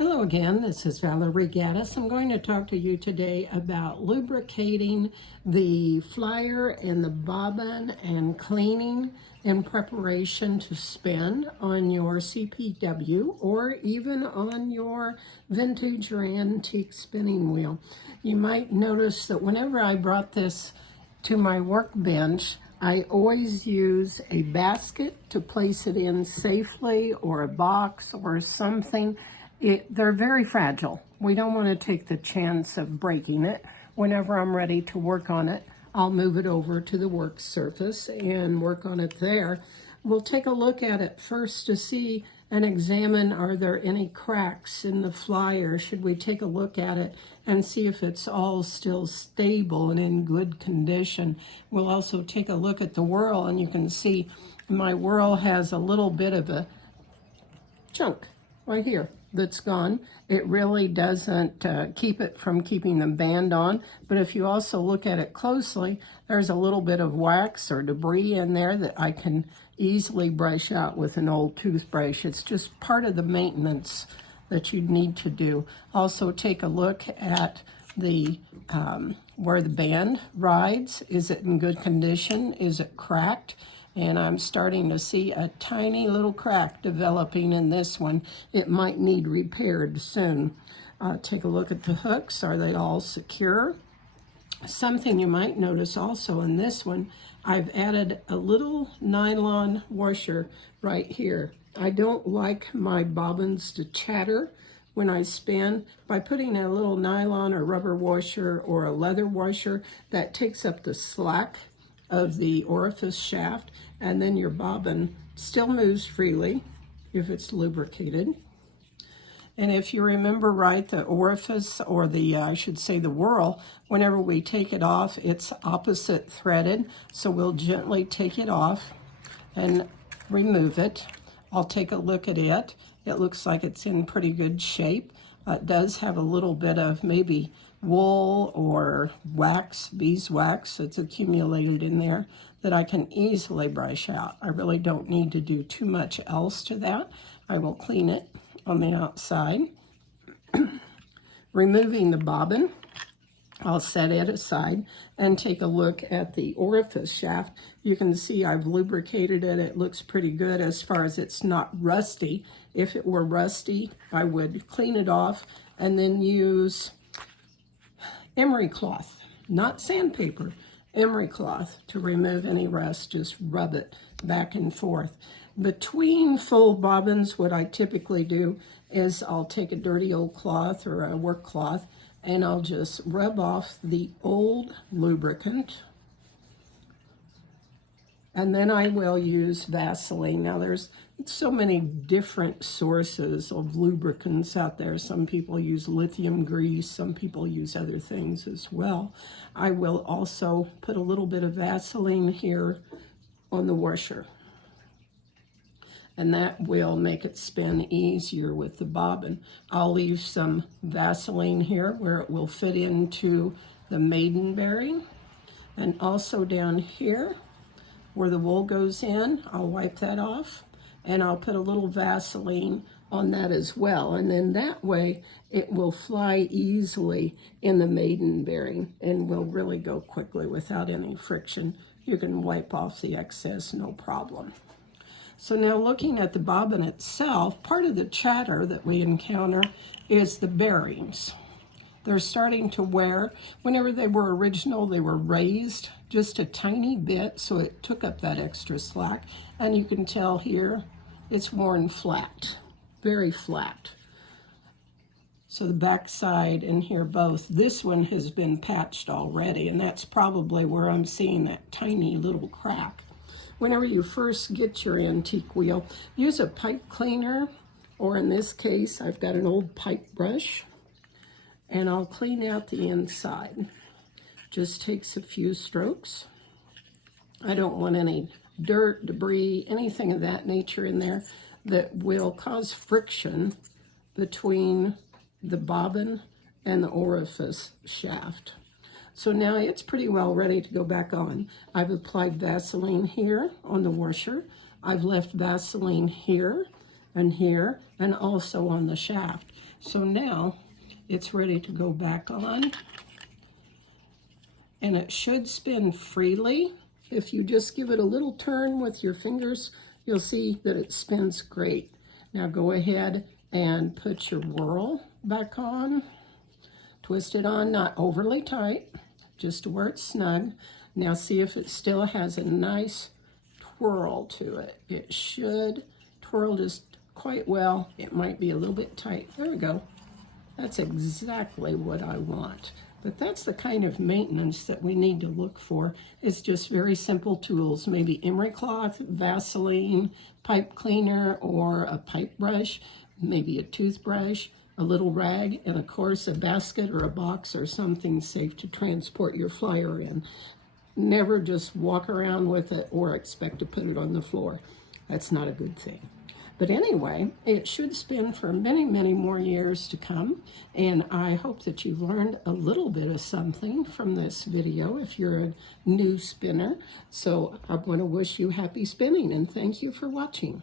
Hello again, this is Valerie Gaddis. I'm going to talk to you today about lubricating the flyer and the bobbin and cleaning in preparation to spin on your CPW or even on your vintage or antique spinning wheel. You might notice that whenever I brought this to my workbench, I always use a basket to place it in safely, or a box or something. They're very fragile. We don't want to take the chance of breaking it. Whenever I'm ready to work on it, I'll move it over to the work surface and work on it there. We'll take a look at it first to see and examine, are there any cracks in the flyer? Should we take a look at it and see if it's all still stable and in good condition? We'll also take a look at the whorl, and you can see my whorl has a little bit of a chunk right here that's gone. It really doesn't keep it from keeping the band on, but if you also look at it closely, there's a little bit of wax or debris in there that I can easily brush out with an old toothbrush. It's just part of the maintenance that you need to do. Also take a look at the where the band rides. Is it in good condition? Is it cracked? And I'm starting to see a tiny little crack developing in this one. It might need repaired soon. Take a look at the hooks. Are they all secure? Something you might notice also in this one, I've added a little nylon washer right here. I don't like my bobbins to chatter when I spin. By putting a little nylon or rubber washer or a leather washer, that takes up the slack of the orifice shaft, and then your bobbin still moves freely if it's lubricated. And if you remember right, the orifice, or the I should say the whorl, whenever we take it off, it's opposite threaded, so we'll gently take it off and remove it. I'll take a look at it. It looks like it's in pretty good shape. It does have a little bit of maybe wool or wax, beeswax that's accumulated in there that I can easily brush out. I really don't need to do too much else to that. I will clean it on the outside. Removing the bobbin, I'll set it aside and take a look at the orifice shaft. You can see I've lubricated it. It looks pretty good as far as it's not rusty. If it were rusty, I would clean it off and then use emery cloth, not sandpaper, emery cloth to remove any rust. Just rub it back and forth. Between full bobbins, what I typically do is I'll take a dirty old cloth or a work cloth and I'll just rub off the old lubricant, and then I will use Vaseline. Now there's so many different sources of lubricants out there. Some people use lithium grease, some people use other things as well. I will also put a little bit of Vaseline here on the washer, and that will make it spin easier with the bobbin. I'll leave some Vaseline here where it will fit into the maiden bearing, and also down here where the wool goes in, I'll wipe that off, and I'll put a little Vaseline on that as well. And then that way it will fly easily in the maiden bearing and will really go quickly without any friction. You can wipe off the excess, no problem. So now looking at the bobbin itself, part of the chatter that we encounter is the bearings. They're starting to wear. Whenever they were original, they were raised just a tiny bit, so it took up that extra slack. And you can tell here, it's worn flat, very flat. So the back side and here both, this one has been patched already, and that's probably where I'm seeing that tiny little crack. Whenever you first get your antique wheel, use a pipe cleaner, or in this case, I've got an old pipe brush, and I'll clean out the inside. Just takes a few strokes. I don't want any dirt, debris, anything of that nature in there that will cause friction between the bobbin and the orifice shaft. So now it's pretty well ready to go back on. I've applied Vaseline here on the washer. I've left Vaseline here and also on the shaft. So now it's ready to go back on, and it should spin freely. If you just give it a little turn with your fingers, you'll see that it spins great. Now go ahead and put your whorl back on. Twist it on, not overly tight, just to where it's snug. Now see if it still has a nice twirl to it. It should twirl just quite well. It might be a little bit tight. There we go. That's exactly what I want. But that's the kind of maintenance that we need to look for. It's just very simple tools, maybe emery cloth, Vaseline, pipe cleaner, or a pipe brush, maybe a toothbrush, a little rag, and of course a basket or a box or something safe to transport your flyer in. Never just walk around with it or expect to put it on the floor. That's not a good thing. But anyway, it should spin for many, many more years to come. And I hope that you've learned a little bit of something from this video if you're a new spinner. So I want to wish you happy spinning and thank you for watching.